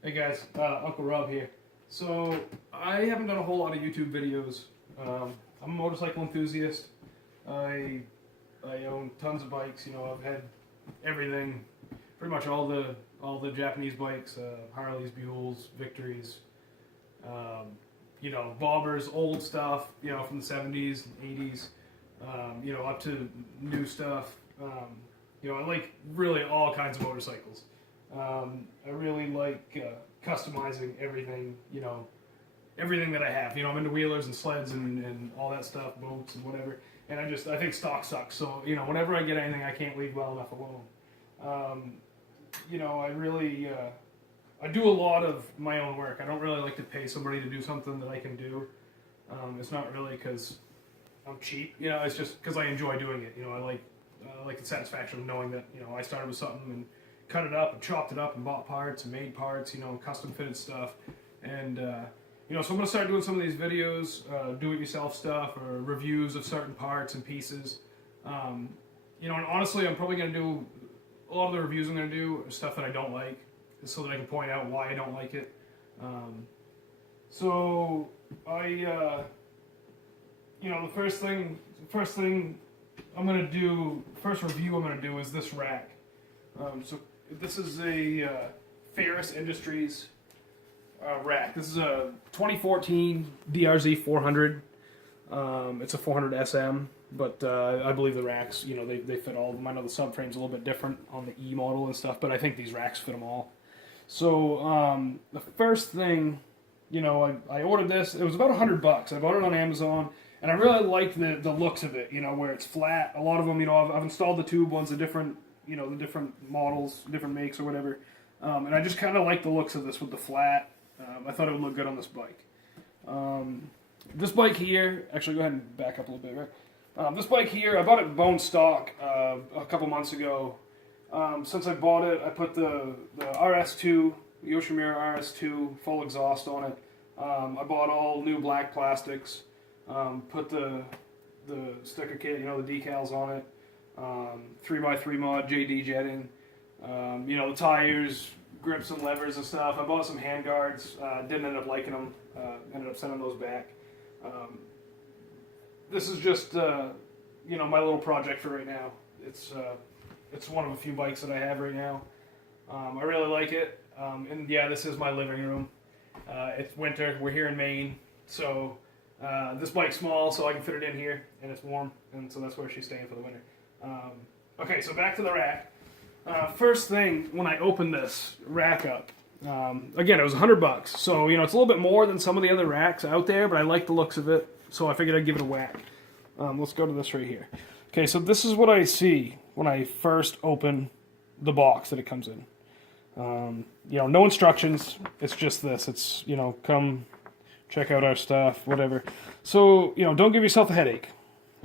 Hey guys, Uncle Rob here. So I haven't done a whole lot of YouTube videos. I'm a motorcycle enthusiast. I own tons of bikes. You know, I've had everything, pretty much all the Japanese bikes, Harleys, Buells, Victories. You know, bobbers, old stuff. You know, from the '70s, '80s. You know, up to new stuff. You know, I like really all kinds of motorcycles. I really like customizing everything, you know, everything that I have. You know, I'm into wheelers and sleds and all that stuff, boats and whatever. And I think stock sucks. So, you know, whenever I get anything, I can't leave well enough alone. You know, I do a lot of my own work. I don't really like to pay somebody to do something that I can do. It's not really because I'm cheap. You know, it's just because I enjoy doing it. You know, I like the satisfaction of knowing that, you know, I started with something and cut it up and chopped it up and bought parts and made parts, you know, custom fitted stuff. And, you know, so I'm going to start doing some of these videos, do-it-yourself stuff or reviews of certain parts and pieces. You know, and honestly, I'm probably going to do, a lot of the reviews I'm going to do are stuff that I don't like, so that I can point out why I don't like it. So, you know, the first thing I'm going to do, first review I'm going to do is this rack. So this is a Ferreus Industries rack. This is a 2014 drz400. It's a 400 SM, but I believe the racks, you know, they fit all of them. I know the subframe's a little bit different on the E model and stuff, but I think these racks fit them all. So the first thing, you know, I ordered this. It was about $100. I bought it on Amazon, and I really liked the looks of it. You know, where it's flat. A lot of them, you know, I've installed the tube ones, the different, you know, the different models, different makes or whatever. And I just kind of like the looks of this with the flat. I thought it would look good on this bike. This bike here, actually go ahead and back up a little bit, right? This bike here, I bought it bone stock a couple months ago. Since I bought it, I put the RS2, Yoshimura RS2 full exhaust on it. I bought all new black plastics, put the sticker kit, you know, the decals on it. 3x3 mod JD jetting, you know, the tires, grips and levers and stuff. I bought some hand guards, didn't end up liking them, ended up sending those back. This is just, you know, my little project for right now. It's one of a few bikes that I have right now. I really like it, and yeah, this is my living room. It's winter, we're here in Maine, so this bike's small, so I can fit it in here, and it's warm, and so that's where she's staying for the winter. Okay, so back to the rack. First thing, when I opened this rack up, again, it was $100. So, you know, it's a little bit more than some of the other racks out there, but I like the looks of it, so I figured I'd give it a whack. Let's go to this right here. Okay, so this is what I see when I first open the box that it comes in. You know, no instructions. It's just this. It's, you know, come check out our stuff, whatever. So, you know, don't give yourself a headache.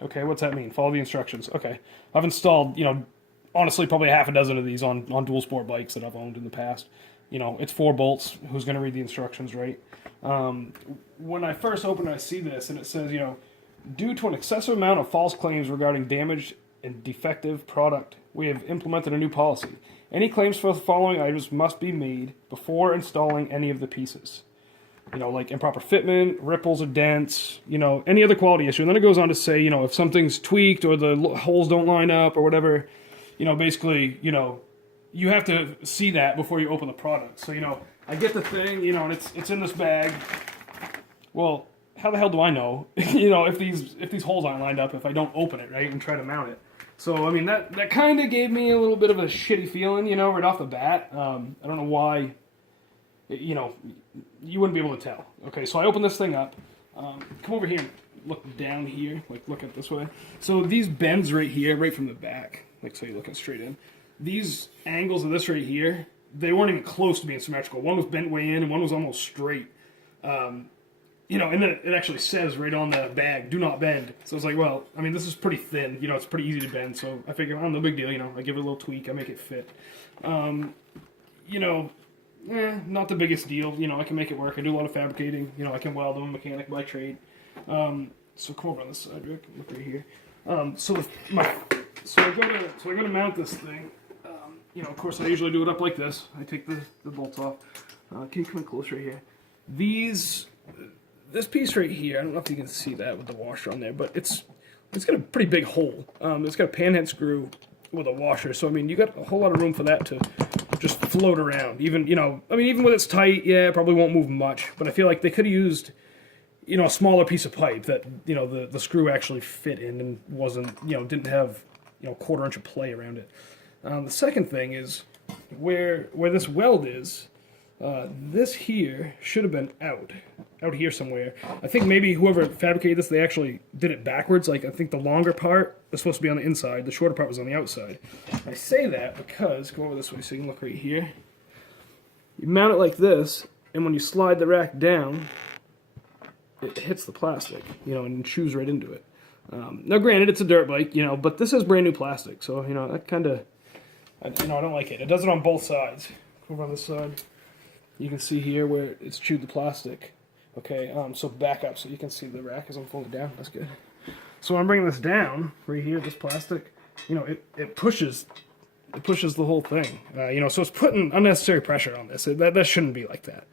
Okay, what's that mean? Follow the instructions. Okay, I've installed, you know, honestly, probably half a dozen of these on dual sport bikes that I've owned in the past. You know, it's 4 bolts. Who's going to read the instructions, right? When I first open it, I see this, and it says, you know, due to an excessive amount of false claims regarding damaged and defective product, we have implemented a new policy. Any claims for the following items must be made before installing any of the pieces. You know, like improper fitment, ripples or dents, you know, any other quality issue. And then it goes on to say, you know, if something's tweaked or the holes don't line up or whatever, you know, basically, you know, you have to see that before you open the product. So, you know, I get the thing, you know, and it's in this bag. Well, how the hell do I know, you know, if these holes aren't lined up if I don't open it, right, and try to mount it? So, I mean, that kind of gave me a little bit of a shitty feeling, you know, right off the bat. I don't know why, you know, you wouldn't be able to tell. Okay, so I open this thing up. Come over here and look down here, like look at this way. So these bends right here, right from the back, like so you're looking straight in. These angles of this right here, they weren't even close to being symmetrical. One was bent way in and one was almost straight. You know, and then it actually says right on the bag, do not bend. So it's like, well, I mean, this is pretty thin. You know, it's pretty easy to bend. So I figured, oh, no big deal. You know, I give it a little tweak. I make it fit. You know, not the biggest deal. You know, I can make it work. I do a lot of fabricating. You know, I can weld. I'm a mechanic by trade. So come over on this side, Rick. Look right here. So I go to mount this thing. You know, of course, I usually do it up like this. I take the bolts off. Can you come in closer here? This piece right here, I don't know if you can see that with the washer on there, but it's got a pretty big hole. It's got a panhead screw with a washer, so I mean, you got a whole lot of room for that to just float around. Even, you know, I mean, even when it's tight, yeah, it probably won't move much, but I feel like they could have used, you know, a smaller piece of pipe that, you know, the screw actually fit in and wasn't, you know, didn't have, you know, 1/4 inch of play around it. The second thing is where this weld is. This here should have been out here somewhere. I think maybe whoever fabricated this, they actually did it backwards. Like, I think the longer part is supposed to be on the inside, the shorter part was on the outside. I say that because, go over this way so you can look right here. You mount it like this, and when you slide the rack down, it hits the plastic, you know, and chews right into it. Now, granted, it's a dirt bike, you know, but this is brand new plastic, so, you know, that kind of, you know, I don't like it. It does it on both sides. Over on this side. You can see here where it's chewed the plastic. Okay, so back up so you can see the rack as I'm folding down. That's good. So when I'm bringing this down, right here, this plastic, you know, it pushes the whole thing. You know, so it's putting unnecessary pressure on this. That shouldn't be like that.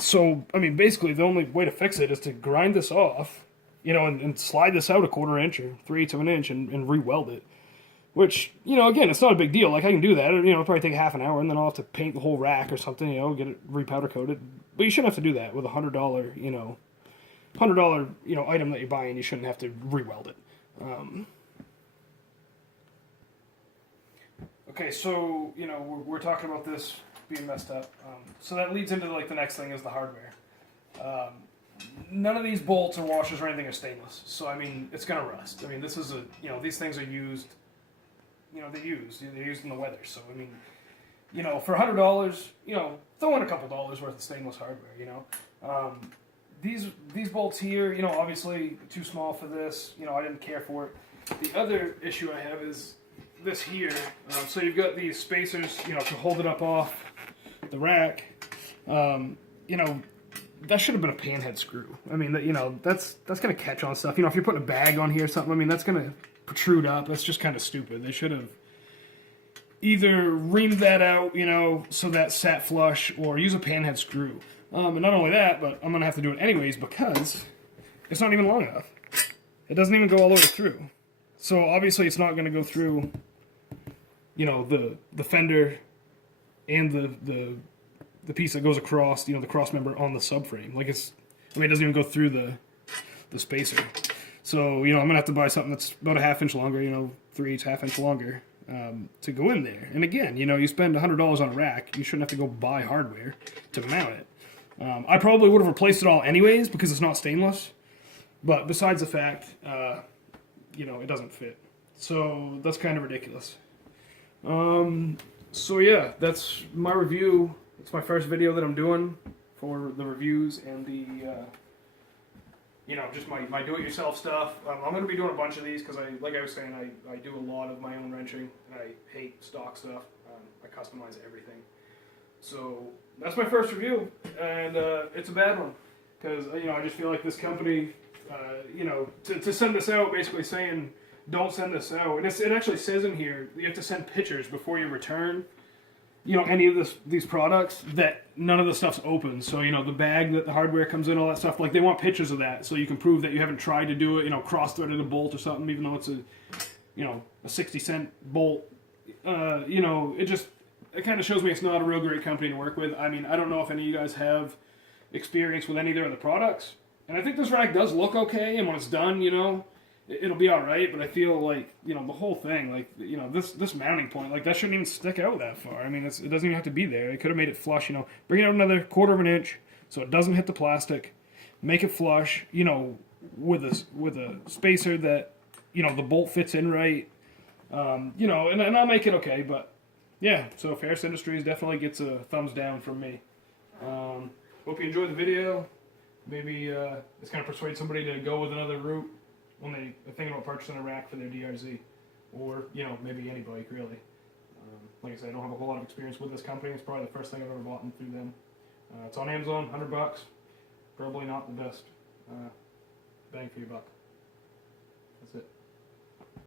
So, I mean, basically the only way to fix it is to grind this off, you know, and slide this out 1/4 inch or 3/8 of an inch and re-weld it. Which, you know, again, it's not a big deal. Like, I can do that. You know, it'll probably take half an hour, and then I'll have to paint the whole rack or something, you know, get it repowder coated. But you shouldn't have to do that with a $100, you know, item that you're buying. You shouldn't have to re-weld it. Okay, so, you know, we're talking about this being messed up. So that leads into, like, the next thing is the hardware. None of these bolts or washers or anything are stainless. So, I mean, it's going to rust. I mean, this is you know, these things are used. You know, they're used in the weather. So, I mean, you know, for $100, you know, throw in a couple dollars worth of stainless hardware, you know. These bolts here, you know, obviously too small for this. You know, I didn't care for it. The other issue I have is this here. So you've got these spacers, you know, to hold it up off the rack. You know, that should have been a panhead screw. I mean, you know, that's going to catch on stuff. You know, if you're putting a bag on here or something, I mean, that's going to protrude up. That's just kind of stupid. They should have either reamed that out, you know, so that sat flush, or use a panhead screw. And not only that, but I'm going to have to do it anyways because it's not even long enough. It doesn't even go all the way through. So obviously it's not going to go through, you know, the fender and the piece that goes across, you know, the cross member on the subframe. Like, I mean, it doesn't even go through the spacer. So, you know, I'm going to have to buy something that's about a ½ inch longer, you know, 3/8, ½ inch longer to go in there. And again, you know, you spend $100 on a rack, you shouldn't have to go buy hardware to mount it. I probably would have replaced it all anyways because it's not stainless. But besides the fact, you know, it doesn't fit. So that's kind of ridiculous. So yeah, that's my review. It's my first video that I'm doing for the reviews and the... you know, just my do-it-yourself stuff. I'm going to be doing a bunch of these because, like I was saying, I do a lot of my own wrenching. I hate stock stuff. I customize everything. So that's my first review, and it's a bad one because, you know, I just feel like this company, you know, to send this out, basically saying don't send this out. And it actually says in here you have to send pictures before you return, you know, any of these products, that none of the stuff's open. So, you know, the bag that the hardware comes in, all that stuff, like, they want pictures of that so you can prove that you haven't tried to do it, you know, cross-threaded a bolt or something, even though it's a, you know, a 60-cent bolt. You know, it kind of shows me it's not a real great company to work with. I mean, I don't know if any of you guys have experience with any of their other products. And I think this rack does look okay, and when it's done, you know, it'll be alright, but I feel like, you know, the whole thing, like, you know, this mounting point, like, that shouldn't even stick out that far. I mean, it doesn't even have to be there. They could have made it flush, you know. Bring it out another 1/4 inch so it doesn't hit the plastic. Make it flush, you know, with a spacer that, you know, the bolt fits in right. You know, and I'll make it okay, but, yeah. So, Ferreus Industries definitely gets a thumbs down from me. Hope you enjoyed the video. Maybe it's going to persuade somebody to go with another route when they're thinking about purchasing a rack for their DRZ, or, you know, maybe any bike, really. Like I said, I don't have a whole lot of experience with this company. It's probably the first thing I've ever bought through them. It's on Amazon, $100. Probably not the best bang for your buck. That's it.